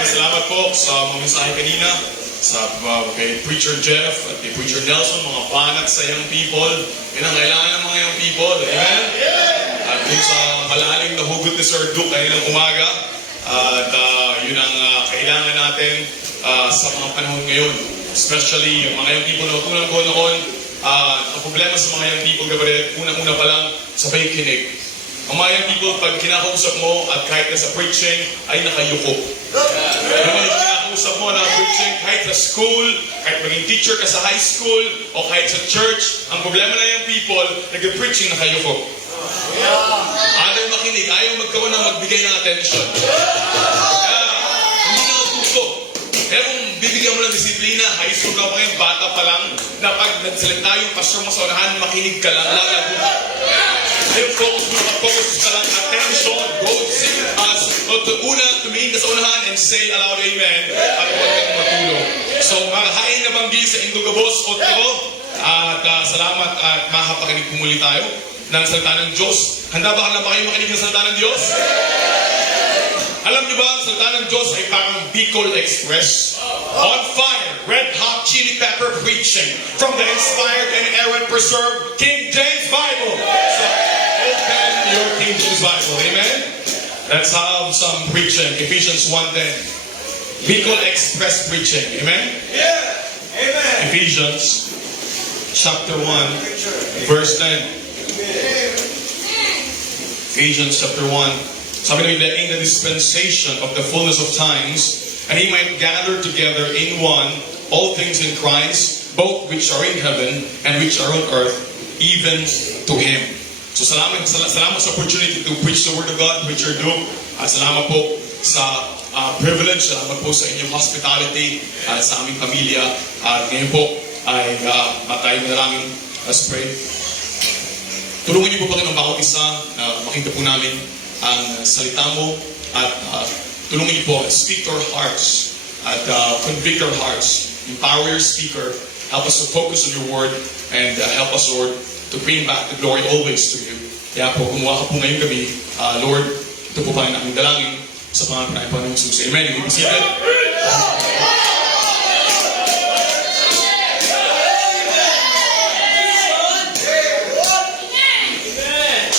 Maraming salamat po sa mga mensahe kanina, sa kay Preacher Jeff at kay Preacher Nelson, mga banat sa young people. Yan ang kailangan ng mga young people. Amen? At yun sa malalim na hugot ni Sir Duke kaninang umaga. At yun ang kailangan natin sa mga panahon ngayon. Especially yung mga young people na matunan ko noon. Ang problema sa mga young people, Gabriel, unang-una pa lang, sabay kinig. Ang mga young people, pag kinakausap mo at kahit nasa preaching, ay nakayuko. Yung kinakausap mo na preaching, kahit sa school, kahit maging teacher ka sa high school, o kahit sa church, ang problema na yung people, nag-preaching nakayuko. Ayaw makinig, ayaw magkaroon ng magbigay ng attention. Hindi na natuto. Kaya kung bibigyan mo ng disiplina, high school ka pa ngayon, bata pa lang, na pag nagsalita yung pastor mo sa unahan, makinig ka lang, lalago ka. Ayaw focus ka lang, attention, go sing us. Una, tumingin ka sa unahan and say aloud amen, at huwag kang matulog. So, makahain na banggi sa Indugabos o Tiro, at salamat at makapakinig pumuli tayo ng salita ng Diyos. Handa ba kayo makinig ng salita ng Diyos? Alam niyo ba, ang salita ng Diyos ay parang Bicol Express. On fire, red hot chili pepper preaching from the inspired and errant preserved King James Bible. So, open your King James Bible. Amen? Let's have some preaching. Ephesians 1:10. Bicol Express preaching. Amen? Yeah. Amen. Ephesians chapter 1, verse 10. Ephesians chapter 1. Sabi namin, in the dispensation of the fullness of times, and He might gather together in one all things in Christ, both which are in heaven and which are on earth, even to Him. So salamat sa opportunity to preach the Word of God, Preacher Duke. Salamat po sa privilege, salamat po sa inyong hospitality at sa aming pamilya. At ngayon po ay tayo manalangin. Let's pray. Tulungan niyo po pa rin ang bawat isa na makita po namin ang salita mo at tulungan niyo po, speak to our hearts at convict our hearts. Empower your speaker. Help us to focus on your word and help us, Lord, to bring back the glory always to you. Kaya po, kumuha ka po ngayong gabi, Lord, ito po pa rin aming dalangin sa pangalan ng Panginoong Jesus. Amen. You may be seated.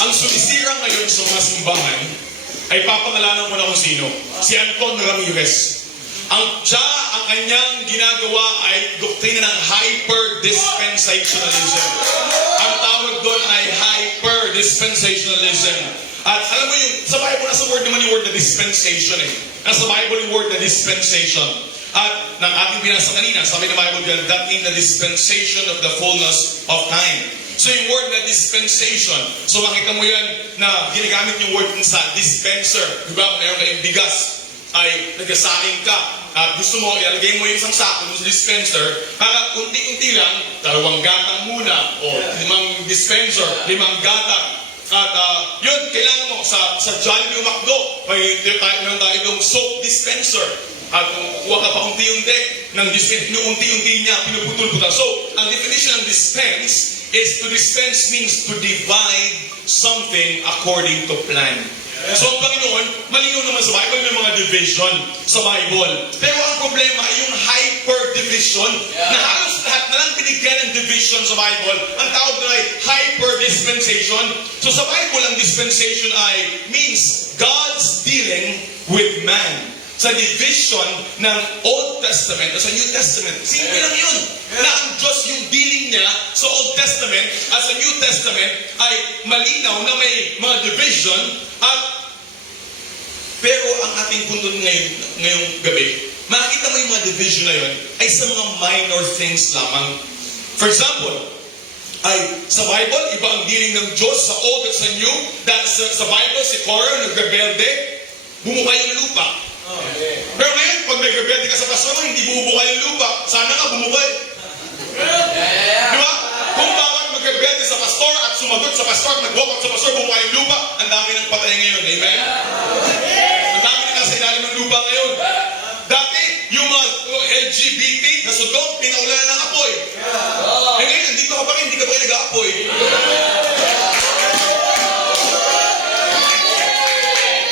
Ang sumisira ngayon sa mga simbahan ay papangalanan ko na kung sino. Si Anton Ramirez. Ang kanyang ginagawa ay doktrina ng hyper-dispensationalism. Ang tawag doon ay hyper-dispensationalism. At alam mo yung, sa Bible, nasa word naman yung word na dispensation eh. Nasa Bible yung word na dispensation. At ng ating binasa kanina, sabi ng Bible dyan, that in the dispensation of the fullness of time. So yung word na dispensation, so makita mo yan na ginagamit yung word sa dispenser. Diba? Mayroon kayong bigas, ay nagasaing ka. At gusto mo, ilalagay mo yung isang sako sa dispenser para unti-unti lang, 2 gatang muna o 5 dispenser, 5 gatang. At yun, kailangan mo sa Jollibee Macdo, meron tayo itong soap dispenser. At kung kuha ka pa unti-unti, ng unti-unti niya, pinuputol-putal. So, ang definition ng dispense is to dispense means to divide something according to plan. So ang Panginoon, malinaw naman sa Bible, may mga division sa Bible. Pero ang problema ay yung hyper-division, na halos lahat na lang binigyan ng division sa Bible. Ang tawag na ay hyper-dispensation. So sa Bible, ang dispensation ay means God's dealing with man. Sa division ng Old Testament at sa New Testament, simple lang yun. Na ang Diyos yung dealing niya sa Old Testament at sa New Testament ay malinaw na may mga division. Pero ang ating punto ngayong gabi, makikita mo yung mga division na yun ay sa mga minor things lamang. For example, ay sa Bible, iba ang dealing ng Diyos sa Old at sa New. Dahil sa Bible, si Korah nagrebelde, bumuka yung lupa. Pero ngayon, pag nagrebelde ka sa pastor mo, hindi bumubuka yung lupa. Sana nga bumuka. Di ba? Kung bakit magrebelde sa pastor at sumagot sa pastor at nag-walk out sa pastor, bumuka yung lupa, ang dami ng patay ngayon. Amen? Ang dami na nasa ilalim ng lupa ngayon. Dati, yung mga LGBT na sundok, pinaulan ng apoy. Eh ngayon, andito ka pa rin, hindi ka pa rin nag-aapoy.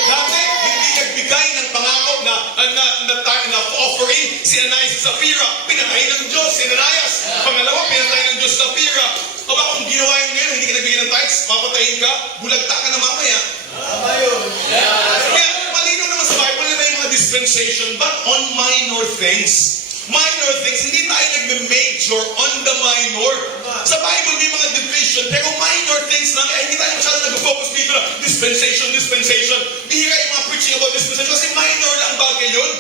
Dati, hindi nagbigay ng pangako na that time na offering, si Ananias at Sapphira, pinatay ng Diyos, si Ananias. Pangalawa, pinatay ng Diyos si Sapphira. O ba kung ginawa yung ngayon, hindi ka nagbigay ng tithes, papatayin ka, bulagta ka na mamaya. Tama yun. Kaya malino naman sa Bible na may mga dispensation, but on minor things. Minor things, hindi tayo nagme-major on the minor. Sa Bible may mga division, pero minor things lang, kaya hindi tayo masyado nag-focus dito na dispensation. Bihira yung mga preaching about dispensation kasi minor lang bagay yun.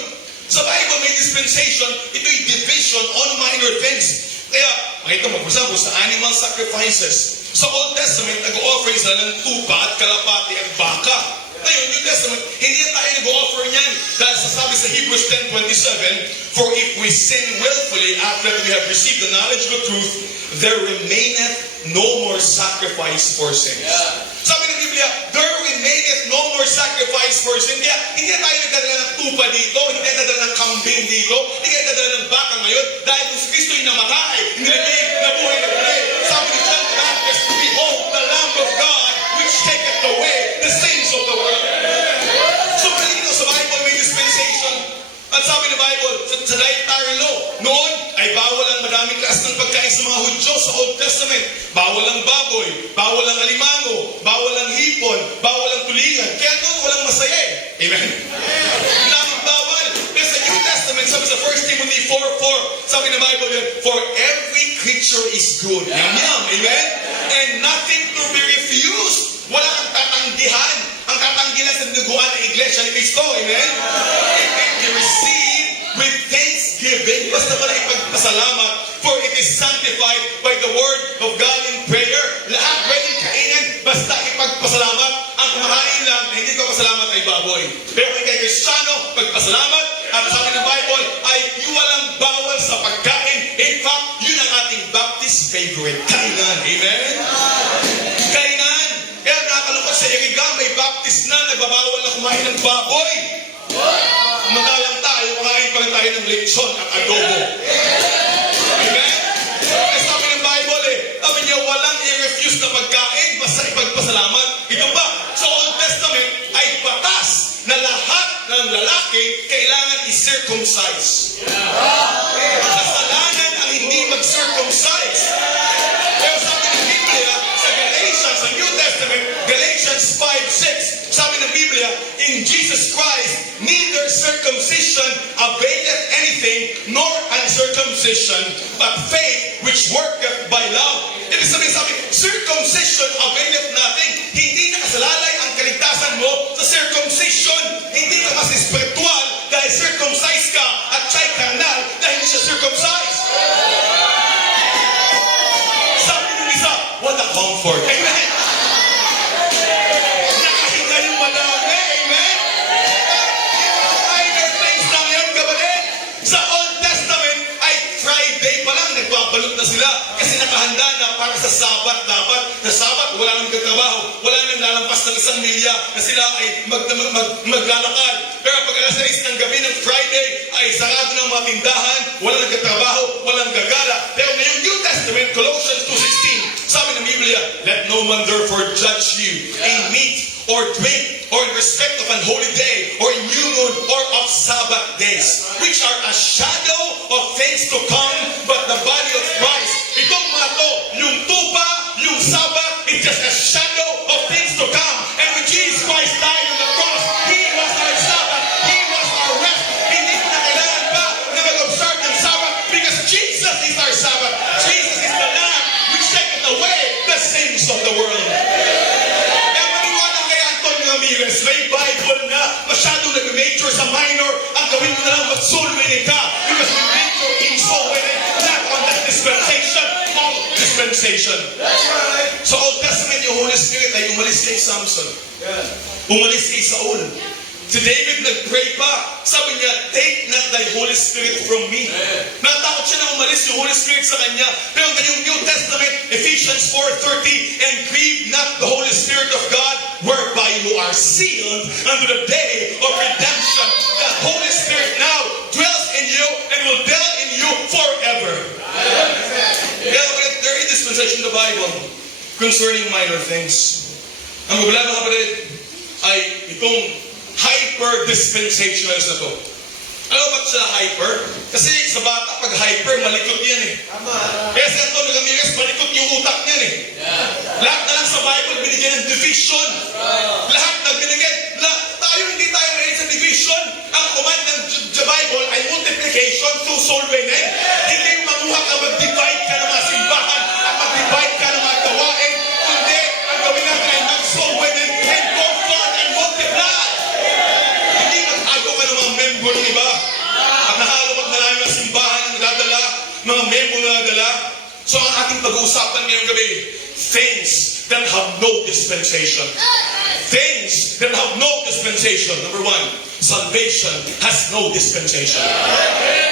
Sa Bible may dispensation, ito'y division on minor things. Kaya, makita mo, for example, sa animal sacrifices, sa Old Testament, nag-offer sila ng tupa at kalapati at baka. Ngayon, New Testament, hindi na tayo nag-offer niyan. Dahil sasabi sa Hebrews 10:27, for if we sin willfully after we have received the knowledge of the truth, there remaineth no more sacrifice for sins. Sabi ng Biblia, there remaineth no more sacrifice for sin. Kaya hindi na tayo nagdadala ng tupa dito, hindi na nagdadala ng kambing dito, hindi na nagdadala ng baka ngayon, dahil kung si Kristo yung namatay, nilagay, nabuhay na muli. Sabi ni John the Baptist, behold the Lamb of God, which taketh away the sins of the world. So malino sa Bible may dispensation. At sabi ng Bible, sa dietary law, noon ay bawal ang madaming klase ng pagkain sa mga Hudyo sa Old Testament. Bawal ang baboy, bawal ang alimango, bawal ang hipon, bawal ang tulingan. Kaya doon walang masaya. Amen? Lamang bawal. Pero sa New Testament, sabi sa 1 Timothy 4:4, sabi ng Bible yun, for every creature is good. Yum. Amen? And nothing to be refused. Wala kang tatanggihan. Ang tatanggihan sa duguan ng Iglesia ni Cristo. Amen? It can be received with thanksgiving. Basta pala ipagpasalamat. For it is sanctified by the word of God in prayer. Lahat pwedeng kainin. Basta ipagpasalamat. Ang kumakain lang na hindi ko pasalamat ay baboy. Pero kay Kristiyano, pagpasalamat. At sabi ng Bible ay walang bawal sa pagkain. In fact, yun ang ating Baptist favorite. Kainan. Amen? Kainan. Kaya nakakalungkot sa Iriga, may Baptist na nagbabawal na kumain ng baboy. Madalang tayo, kumain pa rin tayo ng lechon at adobo. Amen? Kaya sabi ng Bible sabi niya, walang i-refuse na pagkain, basta ipagpasalamat. Ito ba? Sa Old Testament ay batas na lahat ng lalaki kailangan i-circumcise. Kasalanan ang hindi mag-circumcise. Pero sabi ng Biblia, sa Galatians, sa New Testament, Galatians 5:6, sabi ng Biblia, in Jesus Christ, neither circumcision availeth anything, nor uncircumcision, but faith which worketh by love. Ibig sabihin, circumcision availeth nothing. Hindi nakasalalay ang kaligtasan mo sa circumcision. Hindi ka mas spiritual dahil circumcised ka at siya'y carnal dahil hindi siya circumcised. Sabi ng isa, what a comfort. Amen? Nakahinga yung madami. Amen? Minor things lang yan, kapatid. Sa Old Testament ay Friday pa lang nagbabalot na sila kasi nakahanda na para sa Sabat. Dapat sa Sabat wala nang magtatrabaho, wala nang lalampas ng 1 milya na sila ay maglalakad. Pero pag alas 6 ng gabi ng Friday ay sarado ng mga tindahan, walang nagtatrabaho, walang gagala. Pero ngayong New Testament, Colossians 2:16, sabi ng Biblia, let no man therefore judge you in meat or drink or in respect of an holy day or in new moon or of Sabbath days, which are a shadow of things to come, but the body of Christ. Itong mga to, yung tupa, yung Sabbath, it's just a shadow of things to come. And when Jesus Christ died on the cross, He was our Sabbath, He was our rest. Hindi mo na kailangan pa na mag-observe ng Sabbath because Jesus is our Sabbath. Jesus is the Lamb which taketh away the sins of the world. Kaya maniwala kay Antonio Ramirez, may Bible na masyadong nag-major sa minor, ang gawin mo na lang mag-soul winning ka because we major in soul winning, not on that dispensation of dispensation. That's right. Sa Old Testament, yung Holy Spirit ay umalis kay Samson. Umalis kay Saul. Si David nag-pray pa. Sabi niya, take not thy Holy Spirit from me. Natakot siya na umalis yung Holy Spirit sa kanya. Pero ngayong New Testament, Ephesians 4:30, and grieve not the Holy Spirit of God, whereby you are sealed unto the day of redemption. The Holy Spirit now dwells in you and will dwell in you forever. There is dispensation in the Bible concerning minor things. Ang problema, kapatid, ay itong hyper-dispensationals na to. Alam mo ba't siya hyper? Kasi sa bata, pag hyper, malikot yan eh. Tama. Kaya si Antonio Ramirez, malikot yung utak niyan eh. Lahat na lang sa Bible, binigyan ng division. Lahat na binigyan. Tayo, hindi tayo mahilig sa division. Ang command ng Bible ay multiplication through soul winning. Hindi yung mamuha ka, mag-divide ka ng mga simbahan at mag-divide ka ng mga gawain. Kundi, ang gawin natin ay mag-soul winning and go forth and multiply. Hindi mag-agaw ka ng mga member ng iba. At nahalawag na lang yung simbahan na nadadala, mga member na nadadala. So ang ating pag-uusapan ngayong gabi, things that have no dispensation. Things that have no dispensation. Number one, salvation has no dispensation.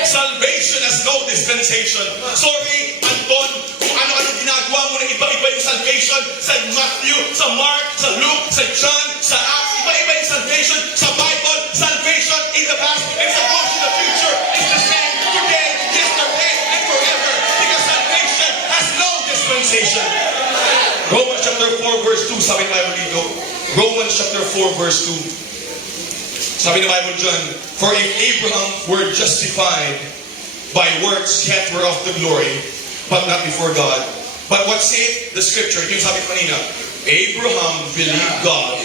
Salvation has no dispensation. Sorry, Anton, kung ano-ano ginagawa mo na iba-iba yung salvation sa Matthew, sa Mark, sa Luke, sa John, sa Acts, iba-iba yung salvation sa Bible. Salvation in the past and salvation in the future is the same today, yesterday, and forever. Because salvation has no dispensation. Romans chapter 4 verse 2, sabi ng Bible dito. Romans chapter 4 verse 2. Sabi ng Bible dyan, for if Abraham were justified by works, yet were of the glory, but not before God. But what saith the scripture? Yung sabi ko kanina, Abraham believed God,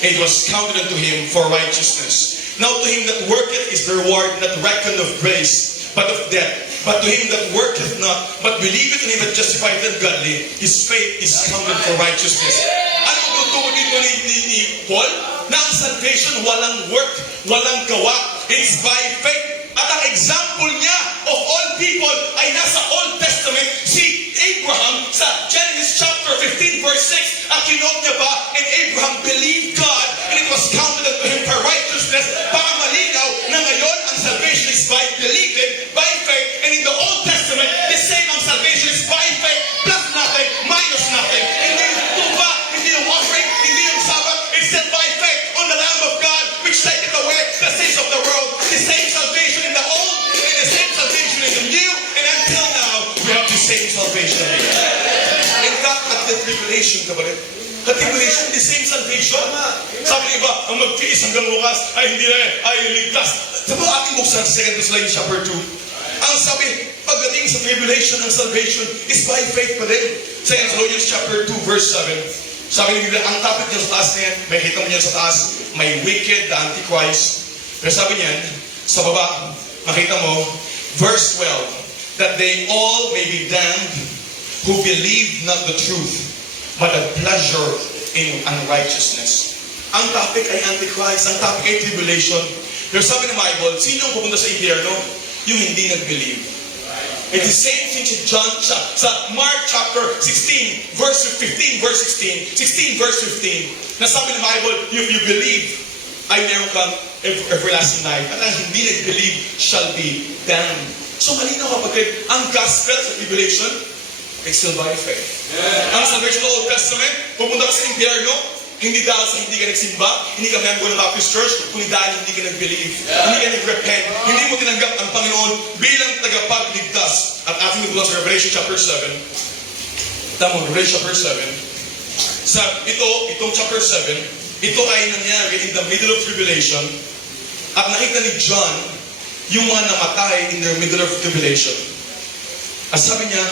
and it was counted unto him for righteousness. Now to him that worketh is the reward not reckoned of grace, but of debt. But to him that worketh not, but believeth in him that justifieth the ungodly, his faith is counted for righteousness. Ano tutukoy dito ni Paul? Na ang salvation walang work, walang gawa. It's by faith. At ang example niya of all people ay nasa Old Testament, si Abraham sa Genesis chapter 15 verse 6. Ang kinote niya ba? And Abraham believed God, and it was counted unto him for righteousness. Para malinaw na ngayon ang salvation is by believing, by faith. And in the Old Testament, the same ang salvation is by faith, plus nothing, minus nothing. Hindi yung tuba, hindi yung offering, hindi yung Sabbath. It's still by faith on the Lamb of God, which taketh away the sins of the world. The same salvation in the Old, and the same salvation in the New, and until now, we have the same salvation. In fact, at the tribulation, kabalit, the tribulation, the same salvation. Sabi ng iba, ang magtiis hanggang wakas ay hindi na, ay ligtas. Sabi mo, ating buksan sa 2 Thessalonians chapter 2. Ang sabi, pagdating sa tribulation, ang salvation is by faith pa din. Sa 2 Thessalonians chapter 2, verse 7. Sabi ng Biblia, ang topic niya sa taas na yan, may kita mo niyan sa taas, may wicked, the Antichrist. Pero sabi niyan, sa baba, makita mo, verse 12, that they all may be damned who believe not the truth, but have pleasure in unrighteousness. Ang topic ay Antichrist, ang topic ay tribulation. Pero sabi ng Bible, sino ang pupunta sa impyerno? Yung hindi nag-believe. It is same thing sa sa Mark chapter 16, verse 15, verse 16, 16 verse 15. Nasabi ng Bible, if you believe, ay meron kang everlasting life. At ang hindi nag-believe shall be damned. So malinaw kapag ang gospel sa tribulation, it's still by faith. Ang salvation of the Old Testament, pumunta ka sa impyerno, hindi dahil sa hindi ka nagsimba, hindi ka member ng Baptist Church, kundi dahil hindi ka nag-believe, hindi ka nag-repent, hindi mo tinanggap ang Panginoon bilang tagapagligtas. At ating nagbulang sa Revelation chapter 7, tamo, Revelation chapter 7, sa itong chapter 7, ito ay nangyari in the middle of tribulation, at nakita ni John yung mga namatay in their middle of tribulation. At sabi niya,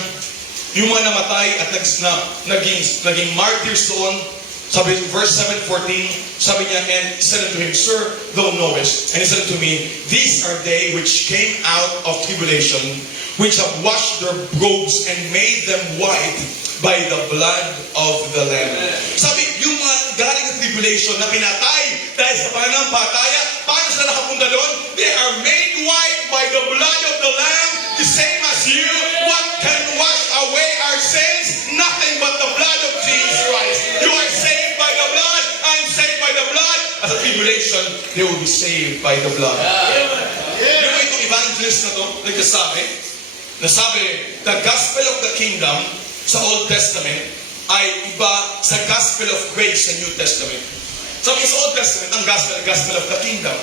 yung mga namatay at naging martyrs doon. Sabi, verse 7:14, sabi niya, and he said unto him, Sir, thou knowest. And he said unto me, These are they which came out of tribulation, which have washed their robes and made them white by the blood of the Lamb. Sabi, yung mga galing ng tribulation na pinatay dahil sa pananampalataya, paano sila nakapunta doon? They are made white by the blood of the Lamb, the same as you. What can wash away our sins? Nothing but the blood of Jesus Christ. You are saved by the blood. I'm saved by the blood. At the tribulation, they will be saved by the blood. Yung ba itong evangelist na to, nasabi, the gospel of the kingdom sa Old Testament ay iba sa gospel of grace sa New Testament. Sabi sa Old Testament, ang gospel of the kingdom.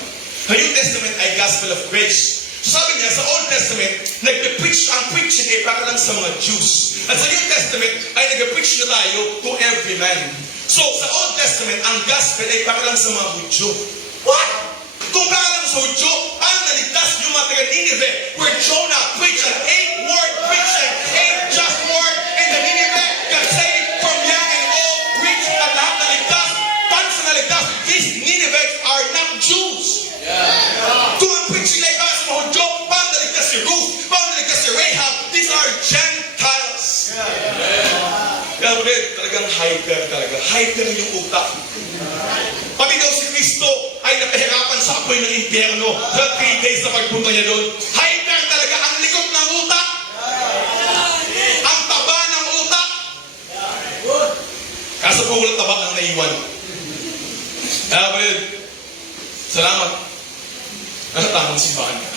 Sa New Testament ay gospel of grace. So sabi niya, sa Old Testament, nag-preach, ang preaching ay para lang sa mga Jews. At sa New Testament, ay nag-preach na tayo to every man. So, sa Old Testament, ang gospel ay para lang sa mga Hudyo. What? Kung para lang sa Hudyo, ang naligtas Nineveh, where Jonah preached an 8-word preaching, 8 just word, and the Nineveh got saved from young and old, rich at lahat na ligtas, pansa na ligtas. These Ninevites are not Jews. Kung ang preaching na iba sa mga Hudyo, paano naligtas si Ruth, paano naligtas si Rahab, these are Gentiles. Kaya ulit, talagang hyper yung utak. Pati daw si Kristo ay napahirapan sa apoy ng impyerno sa 3 days na pagpunta niya doon. Hyper talaga ang likot ng utak. Ang taba ng utak. Kaso po walang taba ng naiwan. Kaya ulit, salamat. Ano tamang simbahan ka?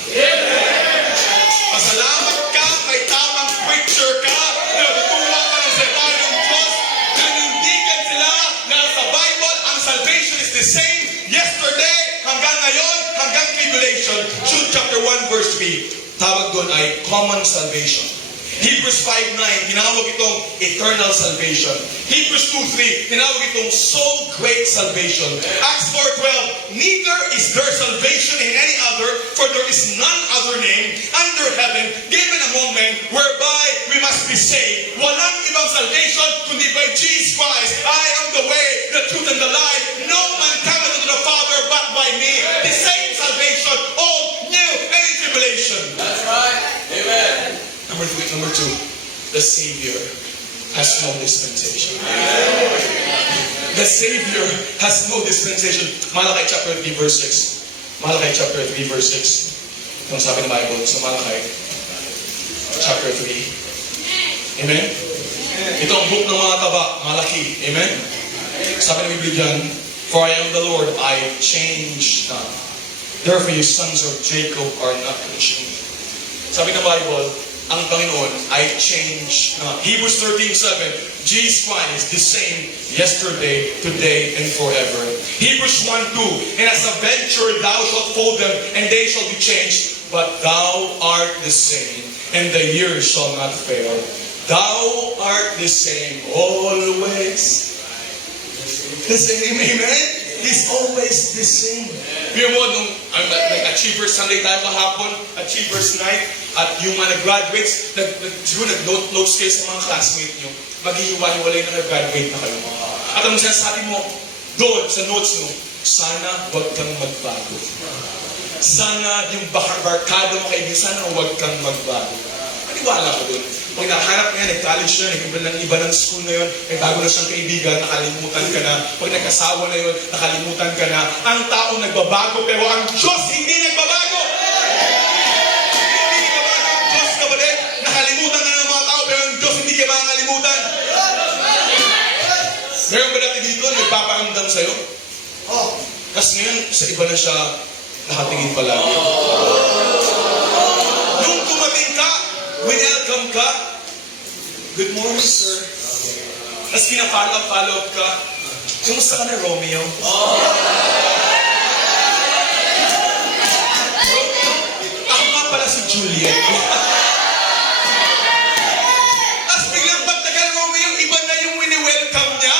Pasalamat ka, may tamang preacher ka, na natutuwa ka ng salita ng Diyos, nanindigan sila na sa Bible, ang salvation is the same yesterday, hanggang ngayon, hanggang tribulation. Jude chapter 1 verse 3, tawag doon ay common salvation. Hebrews 5:9, tinawag itong eternal salvation. Hebrews 2:3, tinawag itong so great salvation. Acts 4:12, neither is there salvation in any other, for there is none other name under heaven given among men whereby we must be saved. Walang ibang salvation kundi by Jesus Christ. I am the way, the truth, and the life. No man cometh unto the Father but by me. The same salvation, old, new, and in tribulation. That's right. Amen. Number two, the Savior has no dispensation. The Savior has no dispensation. Malachi chapter 3 verse 6. Malachi chapter 3 verse 6. Itong sabi ng Bible sa Malachi chapter 3. Amen? Ito ang book ng mga taba, Malachi. Amen? Sabi ng Biblia dyan, for I am the Lord, I change not. Therefore, you sons of Jacob are not consumed. Sabi ng Bible, ang Panginoon ay change not. Hebrews 13:7, Jesus Christ is the same yesterday, today, and forever. Hebrews 1:2, and as a venture thou shalt fold them, and they shall be changed, but thou art the same, and the years shall not fail. Thou art the same, always the same. Amen? He's always the same. Biro mo, nung Achievers Sunday tayo kahapon, Achievers Night, at yung mga nag-graduates, siguro nag-notes kayo sa mga classmate nyo, maghihiwa-hiwalay na nag-graduate na kayo. At ang sinasabi mo, doon sa notes mo, sana huwag kang magbago. Sana yung barkada mo kaibigan, sana huwag kang magbago. Maniwala ko doon. Pag nakahanap niya, nag-college na, iba ng school na yun, may bago na siyang kaibigan, nakalimutan ka na. Pag nagkasawa na yun, nakalimutan ka na. Ang taong nagbabago, pero ang Diyos hindi nagbabago. Hindi nagbabago ang Diyos, kapatid. Nakalimutan ka ng mga tao, pero ang Diyos hindi ka makakalimutan. Meron ba dati dito, nagpaparamdam sa'yo? Kasi ngayon, sa iba na siya nakatingin palagi. Nung tumating ka, welcome ka. Good morning, sir. Tapos follow up ka. Kumusta ka na, Romeo? Romeo, ako nga pala si Juliet. Tapos biglang pagtagal, Romeo, iba na yung wini-welcome niya.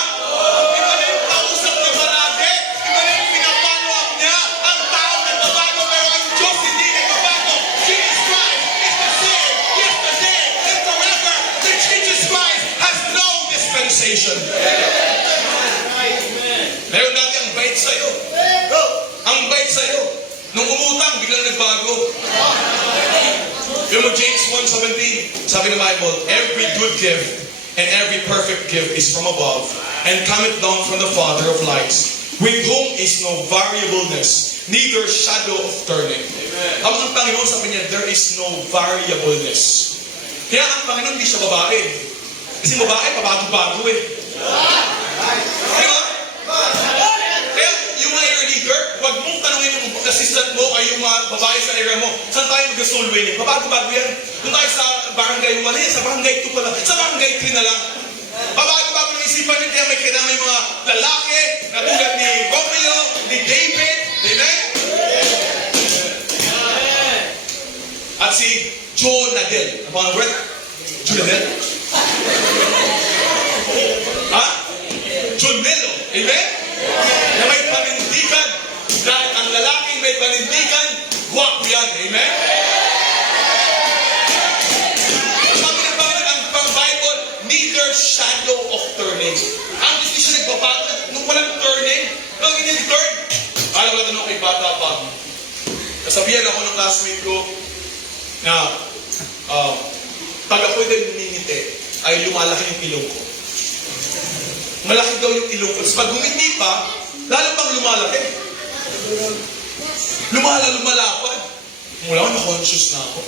Iba na yung kausap na palagi. Iba na yung pinafollow up niya. Ang tao nagbabago, pero ang Diyos hindi nagbabago. Jesus Christ is the same yesterday and forever. The Jesus Christ has no dispensation. Meron dati ang bait sa'yo. Ang bait sa'yo. Nung umutang, biglang nagbago. Yung James 1:17, sabi ng Bible, every good gift and every perfect gift is from above and cometh down from the Father of lights, with whom is no variableness, neither shadow of turning. Ang Panginoon, sabi niya, there is no variableness. Kaya ang Panginoon hindi siya babae. Kasi babae, pabago-bago eh. Di ba? Kaya yung mga area leader, huwag mong tanongin yung assistant mo ay yung mga babae sa area mo. Saan tayo mag-soul winning? Pabago-bago yan. Doon tayo sa barangay 1 yan, sa barangay 2 pala, sa barangay 3 na lang. Pabago-bago ng isipan niya, kaya may kinamay yung mga lalaki, na tulad ni Romeo, ni David, amen? At si Jonadel. Ang mga word? Jonadel? Ha? John Melo. Amen? Na may panindigan. Dahil ang lalaking may panindigan, guwapo yan. Amen? Sinabihan ako ng classmate ko na pag ako'y naningiti, ay lumalaki yung ilong ko. Malaki daw yung ilong ko. Tapos pag humindi pa, lalo pang lumalaki. Lumalapad. Mula ako, na-conscious na ako.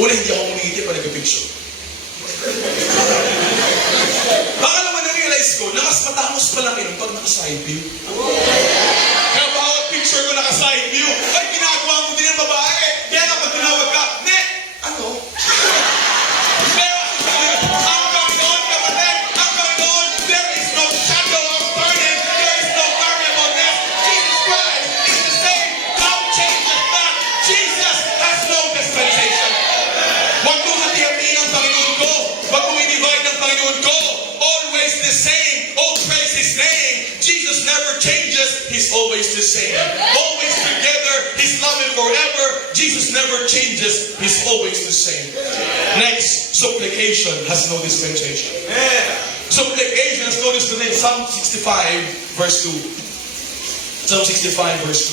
Una, hindi ako humingiti pa nag-picture. Pangalawa, na-realize ko na mas matamos pa lang ilong pag naka-side view. Kaya bawat picture ko naka-side view, ay ginagawa mo din ang babae. Kaya nga pag tinawag ka, ne, ano? Pero, ang Panginoon, kapatid, ang Panginoon, there is no shadow of turning, there is no variableness. Jesus Christ is the same. God changes not. Jesus has no dispensation. Huwag mong hati-hatiin ang Panginoon ko. Huwag mong i-divide ang Panginoon ko. Always the same. Oh, praise His name. Jesus never changes. He's always the same. Always together. He's loving forever. Jesus never changes. He's always the same. Next, supplication has no dispensation. Supplication has no dispensation. Psalm 65 verse 2. Psalm 65 verse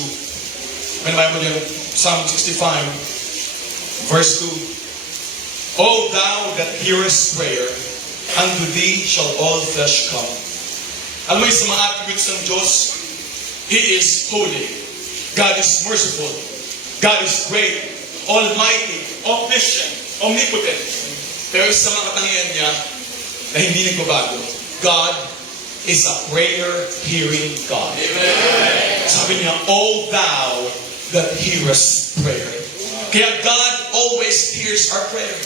2. May Bible yan. Psalm 65 verse 2. O thou that hearest prayer, unto thee shall all flesh come. Alam mo yung sa mga attributes ng Diyos, He is holy. God is merciful. God is great, almighty, omniscient, omnipotent. Pero sa mga katangian niya na hindi nagbabago, God is a prayer-hearing God. Amen. Sabi niya, O thou that hearest prayer. Kaya God always hears our prayer.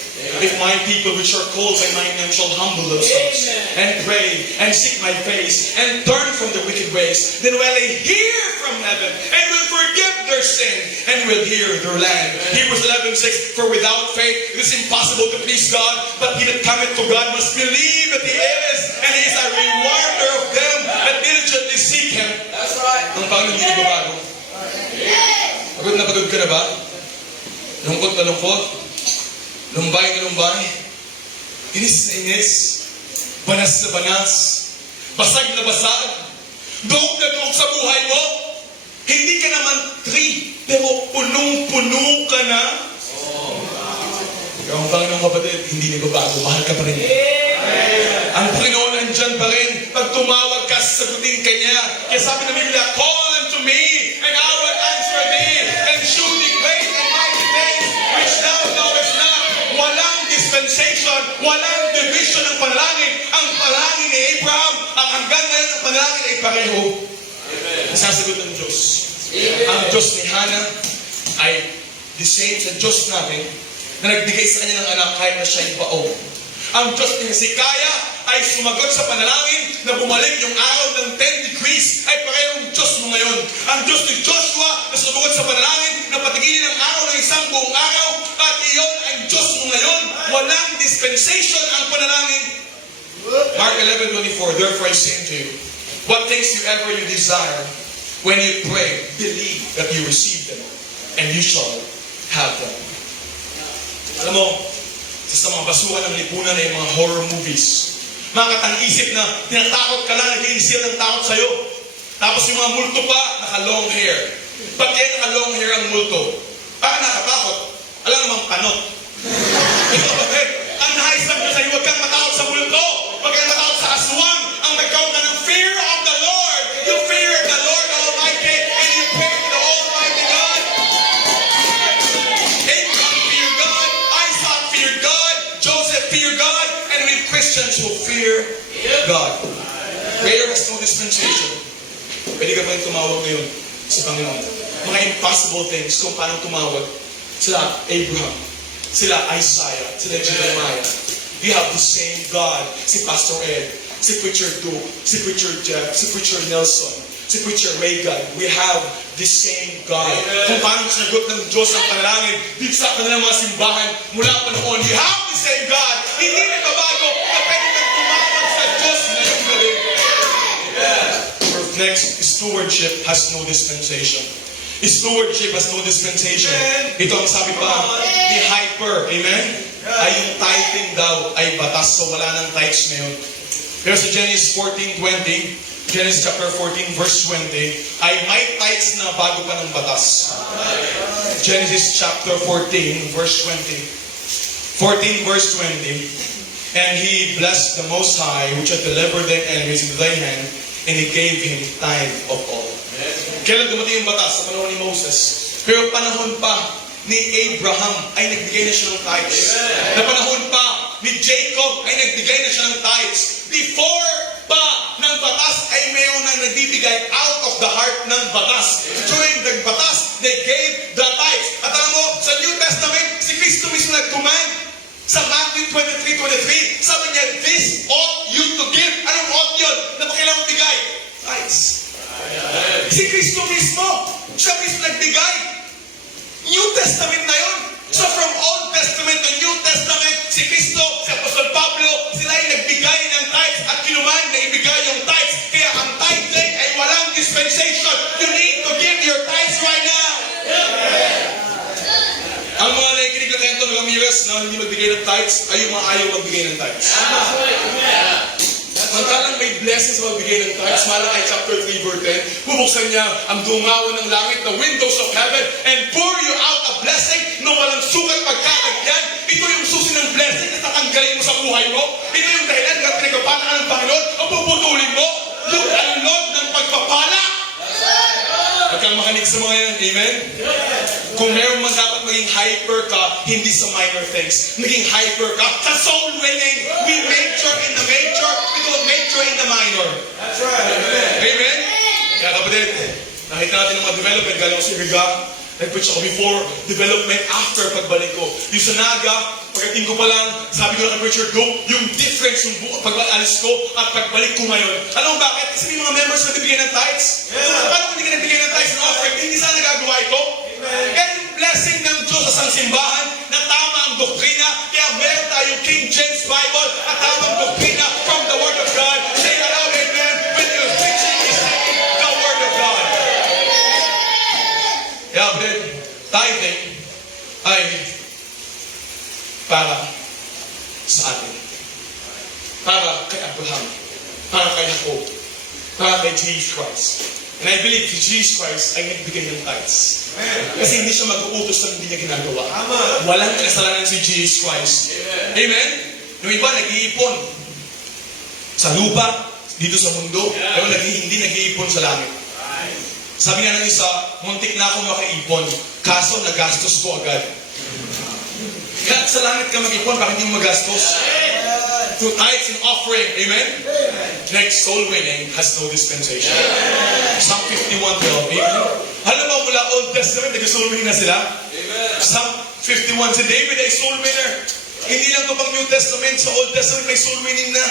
If my people which are called by my name shall humble themselves and pray and seek my face and turn from their wicked ways, then will I hear from heaven and will forgive their sin and will hear their land. Hebrews 11:6, for without faith it is impossible to please God, but he that cometh to God must believe that He is, and He is a rewarder of them that diligently seek Him. That's right. Ang Panginoon hindi nagbabago. Pagod na pagod ka na ba? Lungkot na lungkot? Lumbay na lumbay? Inis na inis? Banas na banas? Basag na basag? Duog na duog sa buhay mo? Hindi ka naman 3, pero punong-puno ka na? Kaya ang Panginoon kapatid, hindi nagbabago. Mahal ka pa rin. Ang Panginoon nandyan pa rin. Pag tumawag ka, sagutin ka niya. Kaya sabi ng Biblia, call unto me, and I will answer thee, and shew thee great and mighty things which thou knowest not. Walang dispensation, walang division ng panalangin. Ang panalangin ni Abraham, ang hanggang ngayon ng panalangin ay pareho. Nasasagot ng Diyos. Ang Diyos ni Hannah ay the same sa Diyos natin na nagbigay sa kanya ng anak kahit na siya'y baong. Ang Diyos ni Hezekiah ay sumagot sa panalangin na bumalik yung araw ng 10 degrees ay parehong Diyos mo ngayon. Ang Diyos ni Joshua na sumagot sa panalangin na patigilin ang araw ng isang buong araw at iyon ang Diyos mo ngayon. Walang dispensation ang panalangin. Mark 11:24, therefore I say to you, what things you ever you desire, when you pray, believe that you receive them, and you shall have them. Alam mo, sa mga basura ng lipunan ay mga horror movies. Mga katang-isip na tinatakot ka lang, nag-iinsil ng takot sa'yo. Tapos yung mga multo pa, naka-long hair. Ba't kaya naka-long hair ang multo? Baka nakatakot. Alam namang panot. Ang nais lang ko sa'yo, huwag kang matakot sa multo. Huwag kang matakot sa aswang. Ang nagkaroon ka ng fear of the Lord. You fear the Lord Almighty and you pray to the Almighty God. Abraham feared God. Isaac feared God. Joseph feared God. And we Christians who fear God. Prayer has no dispensation. Pwede ka pa rin tumawag ngayon sa Panginoon. Mga impossible things kung paano tumawag. Sila Abraham. Sila Isaiah. Sila Jeremiah. You have the same God. Si Pastor Ed. Si Preacher Duke. Si Preacher Jeff. Si Preacher Nelson. Si Preacher Reagan. We have the same God. Kung paano sinagot ng Diyos ang panalangin dito sa kanilang mga simbahan mula pa noon. You have the same God. Hindi nagbabago na pwede kang tumawag sa Diyos ngayong gabi. Next, stewardship has no dispensation. Stewardship has no dispensation. Ito ang sabi pa ni Hyper. Amen? Ay yung tithing daw ay batas, so wala nang tithes ngayon. Pero sa Genesis 14:20, Genesis chapter 14, verse 20, ay may tithes na bago pa ng batas. Genesis chapter 14, verse 20. 14 verse 20. And he blessed the Most High, which had delivered their enemies into thy hand, and he gave him tithe of all. Kailan dumating yung batas? Sa panahon ni Moses. Pero panahon pa ni Abraham ay nagbigay na siya ng tithes. Na panahon pa ni Jacob ay nagbigay na siya ng tithes. Before pa ng batas ay mayroon nang nagbibigay out of the heart ng batas. During the batas, they gave the tithes. At alam mo, sa New Testament, si Kristo mismo nag-command. Sa Matthew 23:23, sabi niya, this ought you to give. Anong ought yun? Na kailangan bigay? Tithes. Si Kristo mismo, siya mismo nagbigay. New Testament na yun. So from Old Testament to New Testament, si Kristo, si Apostol Pablo, sila ay nagbigay ng tithes at kinuman na ibigay yung tithes. Kaya ang tithing ay walang dispensation. You need to give your tithes right now. Ang mga nakikinig na Tento ng Ramirez na hindi magbigay ng tithes ay yung mga ayaw magbigay ng tithes. Mantalang may blessings sa magbigay ng tithes, Malakay chapter 3 verse 10, bubuksan niya ang dungawan ng langit, the windows of heaven, and pour you out a blessing na walang sukat pagkakagyan. Ito yung susi ng blessing na tatanggalin mo sa buhay mo. Ito yung dahilan na pinagpapala ka ng Panginoon o puputulin mo. Yung alod ng pagpapala. Huwag kang makinig sa mga yan. Amen? Kung meron man dapat maging hyper ka, hindi sa minor things. Maging hyper ka sa soul winning. We major in the major, we don't major in the minor. That's right. Amen. Amen? Kaya kapatid, nakita natin ang mga development. Galing ko sa Riga, nag-preach ako before, development after pagbalik ko. Yung sa Naga, pagdating ko pa lang, sabi ko na kay Preacher Go, yung difference yung pag-alis ko at pagbalik ko ngayon. Alam mo bakit? Kasi may mga members na nagbigay ng tithes. Paano kung hindi ka nagbigay ng tithes and offering? Hindi sana nagagawa ito. Kaya yung blessing ng Diyos sa isang simbahan na tama ang doktrina, kaya meron tayong King James Bible at tamang doktrina from the Word of God. Say it aloud, amen. When you're preaching, is saying the Word of God. Kaya tithing ay para sa atin. Para kay Abraham. Para kay Jacob. Para kay Jesus Christ. And I believe si Jesus Christ ay nagbigay ng tithes. Kasi hindi siya mag-uutos na hindi niya ginagawa. Walang kasalanan si Jesus Christ. Amen? Yung iba nag-iipon sa lupa, dito sa mundo. Pero hindi nag-iipon sa langit. Sabi nga ng isa, muntik na akong makaipon. Kaso nagastos ko agad. Kaya sa langit ka mag-ipon, bakit hindi mo magastos? Through tithes and offering. Amen? Next, soul winning has no dispensation. Psalm 51:12. Amen? Alam mo, mula Old Testament, nag-soul winning na sila. Psalm 51, si David ay soul winner. Hindi lang ito pang New Testament, sa Old Testament may soul winning na.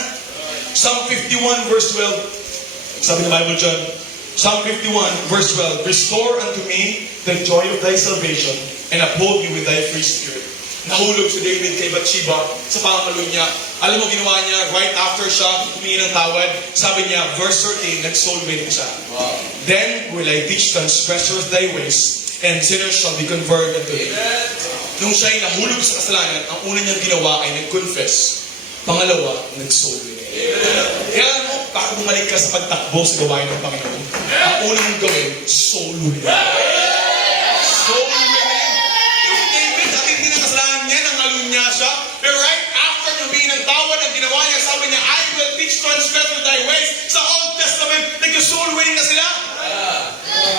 Psalm 51 verse 12. Sabi ng Bible dyan, Psalm 51 verse 12, restore unto me the joy of thy salvation and uphold me with thy free spirit. Nahulog si David kay Bathsheba sa pangalo niya. Alam mo ginawa niya, right after siya humingi ng tawad, sabi niya, verse 13, nag-soul winning siya. Then will I teach transgressors thy ways, and sinners shall be converted unto thee. Nung siya ay nahulog sa kasalanan, ang una niyang ginawa ay nag-confess. Pangalawa, nag-soul winning. Kaya alam mo, baka bumalik ka sa pagtakbo sa gawain ng Panginoon. Ang una mong gawin, soul winning. Soul winning. Yung David, at hindi na kasalanan niya, nangalun niya siya. Pero right after nung humingi ng tawad, ang ginawa niya, sabi niya, I will teach transgressors thy ways. Sa Old Testament, nag-soul winning na sila.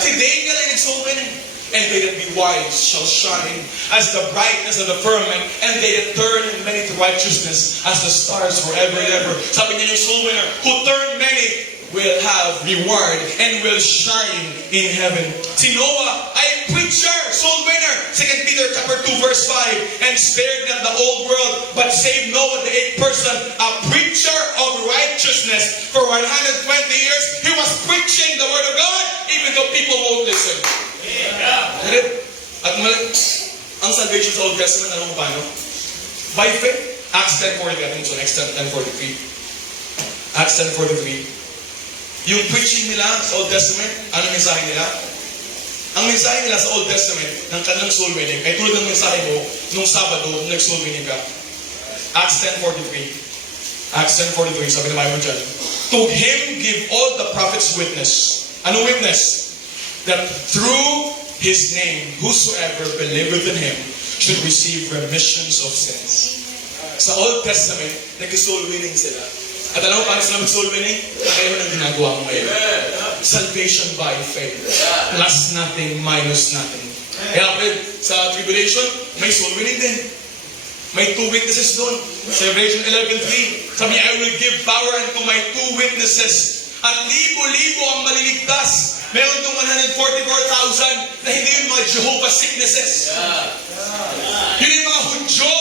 Si Daniel ay nag-soul winning. And they that be wise shall shine as the brightness of the firmament, and they that turn many to righteousness as the stars forever and ever. Sabi niya yung soul winner, who turn many will have reward and will shine in heaven. Si Noah ay preacher, soul winner. 2 Peter chapter 2 verse 5, and spared not the old world, but saved Noah the eighth person, a preacher of righteousness. For 120 years, he was preaching the word of God, even though people won't listen. At ang salvation sa Old Testament, alam mo paano? By faith. Acts 10:43. So next 10:43. Acts 10:43. Yung preaching nila sa Old Testament, ano mensahe nila? Ang mensahe nila sa Old Testament ng kanilang soul winning ay tulad ng mensahe mo nung Sabado nung nag-soul winning ka. Acts 10:43. Acts 10:43, sabi ng Bible dyan. To him give all the prophets witness. Ano witness? That through his name, whosoever believeth in him should receive remissions of sins. Sa Old Testament, nag-soul winning sila. At alam mo paano sila mag-soul winning? Kaya ng ginagawa mo ngayon. Salvation by faith. Plus nothing, minus nothing. Kaya friend, sa tribulation, may soul winning din. May 2 witnesses doon. Sa Revelation 11:3, sabi niya, I will give power unto my 2 witnesses. At libo-libo ang maliligtas. Meron itong 144,000 na hindi yung mga Jehovah's Witnesses. Yun yung mga Hudyo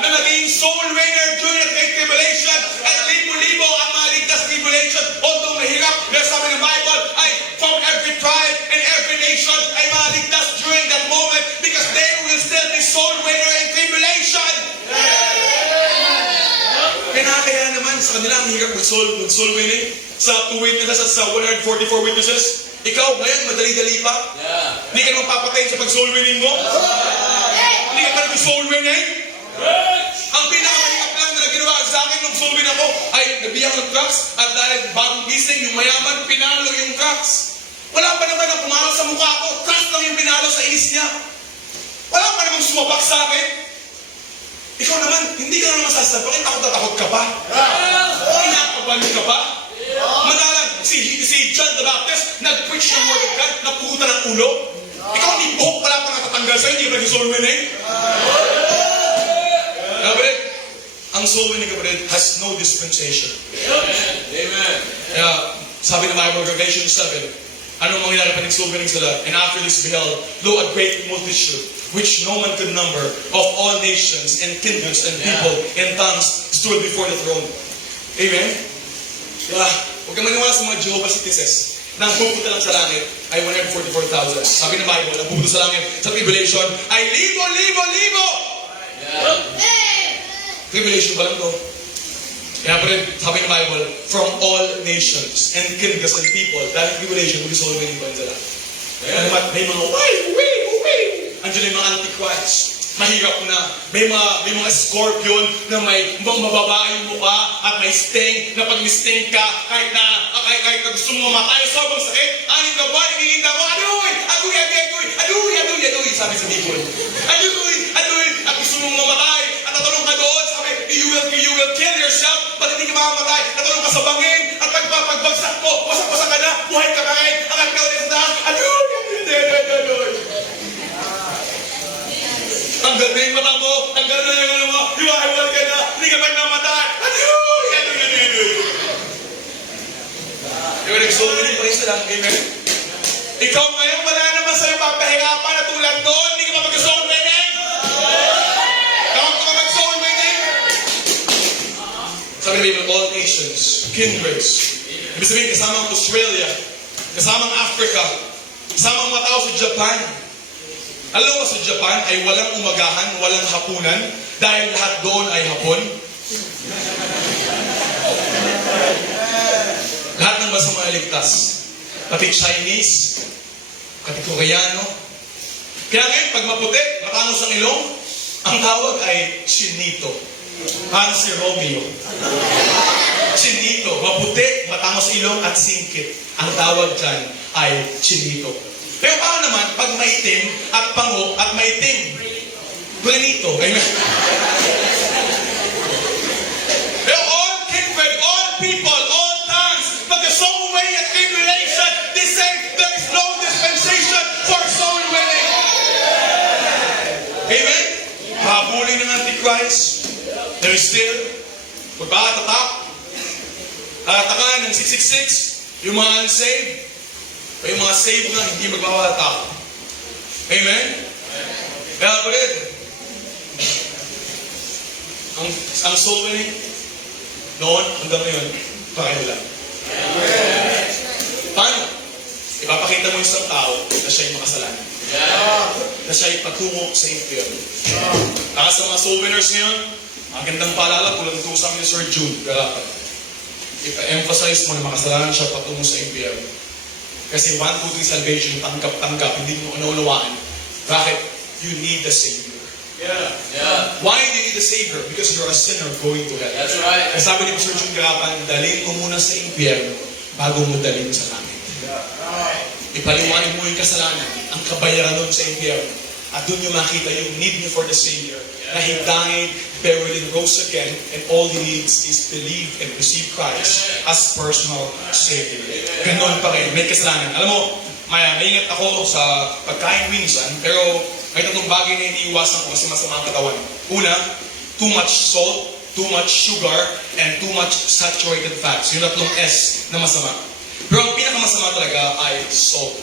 na naging soul winner during the Great Tribulation. At libo-libo ang maligtas sa tribulation. Although mahirap, pero sabi ng Bible ay from every tribe and every nation ay maligtas during that moment because they will still be soul winner in tribulation. Kaya naman sa kanila ang hirap mag-soul winning sa 2 witnesses at sa 144 witnesses. Ikaw ngayon, madali-dali pa. Hindi ka naman papatayin sa pag-soul winning mo. Hindi ka pa nag-soul winning. Ang pinakamahirap lang na ginawa sa akin nung soul win ako ay nabiyang ng trucks at dahil bagong gising, yung mayaman, pinalo yung trucks. Wala pa naman ang pumalo sa mukha ko. Trucks lang yung pinalo sa inis niya. Wala pa naman sumabak sa akin. Ikaw naman, hindi ka naman sasabakin, takot na takot ka pa. Kinakabahan ka pa. Madalang, si John the Baptist, nag-preach ng word of God, napukutan ng ulo. Ikaw, hindi buhok wala pang natatanggal sa'yo, hindi ka nag-soul winning. Kapatid, ang soul winning, kapatid, has no dispensation. Amen. Kaya, sabi ng Bible, Revelation 7, anong mangyayari pa soul winning sila? And after this beheld, lo, a great multitude, which no man could number, of all nations and kindreds and people and tongues stood before the throne. Amen? Huwag kang maniwala sa mga Jehovah's Witnesses na ang pupunta lang sa langit ay 144,000. Sabi ng Bible, ang pupunta sa langit sa tribulation ay libo. Tribulation ba lang to? Kaya pa rin, sabi ng Bible, from all nations and kindreds and people, dahil tribulation, mag-soul winning pa rin sila. May mga andiyan yung mga antichrist. Mahirap na. May mga scorpion na may mababa yung mukha at may sting na pag sting ka, kahit na gusto mo mamatay, sobrang sakit, aning ka ba, nilinda mo, aduy, sabi sa Bicol. Aduy, at gusto mong mamatay, at natalong ka doon, sabi, you will kill yourself, but hindi ka mamamatay, natalong ka sa bangin, at pagbagsak mo, wasak-wasak ka na, buhay ka pa rin, ang ka ulit sa taas, aduy. Tanggal na yung mata mo, tanggal na yung ano mo, hiwa-hiwal ka na, hindi ka pa namatay. Aduy! Yung nag-soul winning pa rin sila, amen? Ikaw ngayon, wala naman sa'yo papahirapan na tulad noon, hindi ka pa mag-soul winning? Tawag ka pa mag-soul winning? Sabi na Bible, all nations, kindreds. Ibig sabihin, kasama ang Australia, kasama ang Africa, kasama ang mga tao sa Japan. Alam mo sa Japan ay walang umagahan, walang hapunan, dahil lahat doon ay hapon. Lahat ng basta mga ligtas. Pati Chinese, pati Koreano. Kaya ngayon, pag maputi, matangos ang ilong, ang tawag ay Chinito. Parang si Romeo. Chinito, maputi, matangos ilong at singkit. Ang tawag dyan ay Chinito. Pero paano naman pag maitim at pango at maitim? Plenito. Amen. Pero all kindred, all people, all tongues, but the soul winning at tribulation, they say there is no dispensation for soul winning. Amen? Habulin ng Antichrist. There is still magpapatatak. Atakan ng 666, yung mga unsaved. May mga saved na hindi magpapatak. Amen? Kaya pa rin, ang soul winning, noon hanggang ngayon, pareho lang. Paano? Ipapakita mo isang tao na siya'y makasalanan. Na siya'y patungo sa impyerno. Kaya sa mga soul winners ngayon, magandang paalala, tulad ito sa amin ni Sir Jude, Garapan. Ipa-emphasize mo na makasalanan siya patungo sa impyerno. Kasi 1, 2, 3 salvation, tanggap, hindi mo naunawaan. Bakit? You need the Savior. Why do you need the Savior because you're a sinner going to hell. That's right. Kaya sabi ni Pastor Jun Garapan, dalhin mo muna sa impyerno bago mo dalhin sa langit. Ipaliwanag mo yung kasalanan, ang kabayaran nun sa impyerno. At doon yung makita yung need niyo for the Savior. Na He died, buried, and rose again, and all He needs is believe and receive Christ as personal Savior. Ganon pa rin, may kasalanan. Alam mo, maingat ako sa pagkain minsan, pero may tatlong bagay na iniiwasan ko kasi masama ang katawan. Una, too much salt, too much sugar, and too much saturated fats. Yung tatlong S na masama. Pero ang pinakamasama talaga ay salt.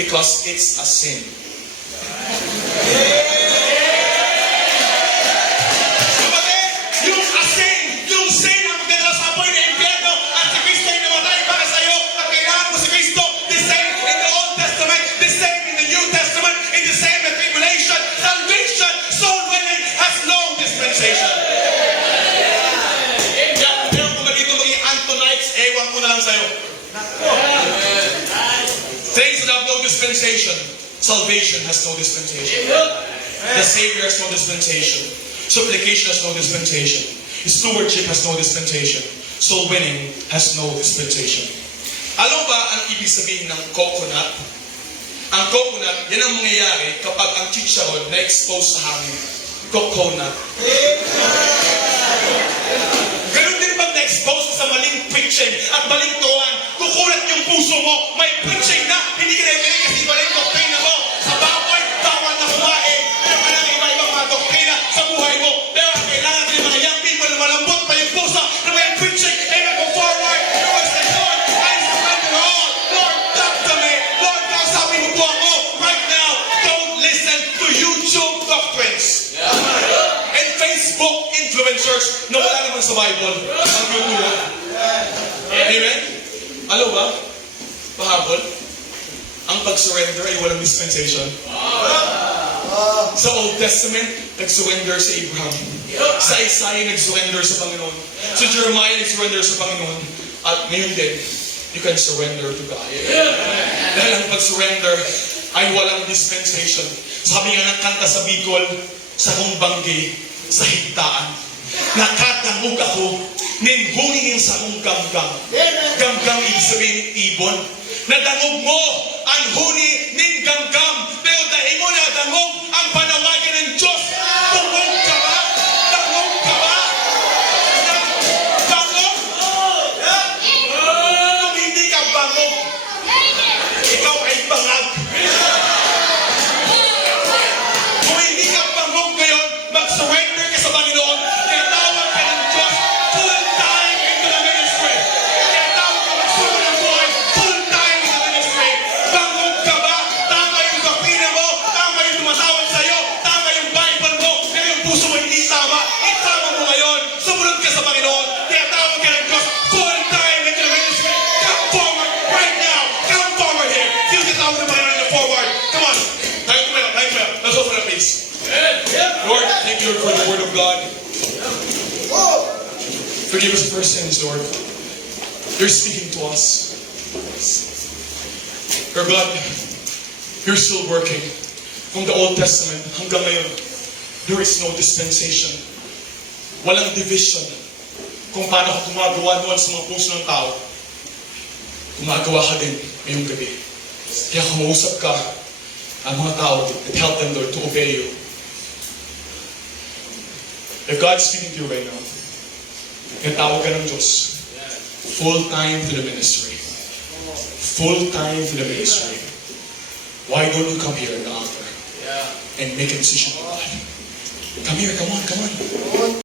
Because it's a sin. Kapatid, yung sin ang magdadala sa apoy ng impyerno at si Kristo ay namatay para sa iyo at kailangan mo si Kristo. The same in the Old Testament, the same in the New Testament, in the same in tribulation, salvation, soul winning has no dispensation. Pero kung magiging maging Antonites, ewan ko na lang sa'yo. Things that have no dispensation. Salvation has no dispensation. The Savior has no dispensation. Supplication has no dispensation. Stewardship has no dispensation. Soul winning has no dispensation. Alam ba ang ibig sabihin ng coconut? Ang coconut, yan ang mangyayari kapag ang chicharon na-expose sa hangin. Coconut. Ganun din pag na-expose sa maling preaching at maling tuwan, kukulat yung puso mo, may preaching na, hindi ka na kasi maling doktrina mo. Sa baboy, bawal na kumain. Meron ka lang iba-ibang mga doktrina sa buhay mo. Pero ang kailangan din mga young people na malambot pa yung puso na may preaching, and go forward. Lord, say, Lord, I surrender all. Lord, talk to me. Lord, kausapin mo po ako. Right now, don't listen to YouTube doctrines. And Facebook influencers na wala naman sa Bible. Ang tuturo. Amen? Alam ba? Pahabol? Ang pag-surrender ay walang dispensation. Sa Old Testament, nag-surrender sa Abraham. Sa Isaiah, nag-surrender sa Panginoon. Sa Jeremiah, nag-surrender sa Panginoon. At ngayon din, you can surrender to God. Dahil ang pag-surrender ay walang dispensation. Sabi nga ng kanta sa Bicol, sa kong banggi, sa higtaan. Nakatangog ako, ninhuningin sa kong gamgam. Gamgam, ibig sabihin ibon. Nadangog mo ang huni ning gamgam. Pero dahil mo nadangog ang panawagan ng Diyos, tungkol ka ba? Dangog ka ba? Dangog? Kung hindi ka bangog, ikaw ay bangag. Kung hindi ka bangog ngayon, mag-surrender ka sa Panginoon, tinatawag ka ng Diyos full time into the ministry. Tinatawag ka magsuko ng buhay full time into the ministry. Bangog ka ba? Tama yung doktrina mo, tama yung tumatawag sa'yo, tama yung Bible mo, pero yung puso mo hindi tama. Itama mo ngayon, sumunod ka sa Panginoon, tinatawag ka ng Diyos full time into the ministry. Come forward right now. Come forward here. Sino tinatawag ng Panginoon na forward? Come on. Tayo kumayo. Let's open up, please. Lord, thank you for the word of God. Forgive us for our sins, Lord. You're speaking to us. Lord God, you're still working. From the Old Testament hanggang ngayon, there is no dispensation. Walang division. Kung paano ka gumagawa noon sa mga puso ng tao, gumagawa ka din ngayong gabi. Kaya kumausap ka ang mga tao and help them, Lord, to obey you. If God's speaking to you right now, tawag ka ng Diyos, full time to the ministry. Full time to the ministry. Why don't you come here in the altar and make a decision with God? Come here, come on.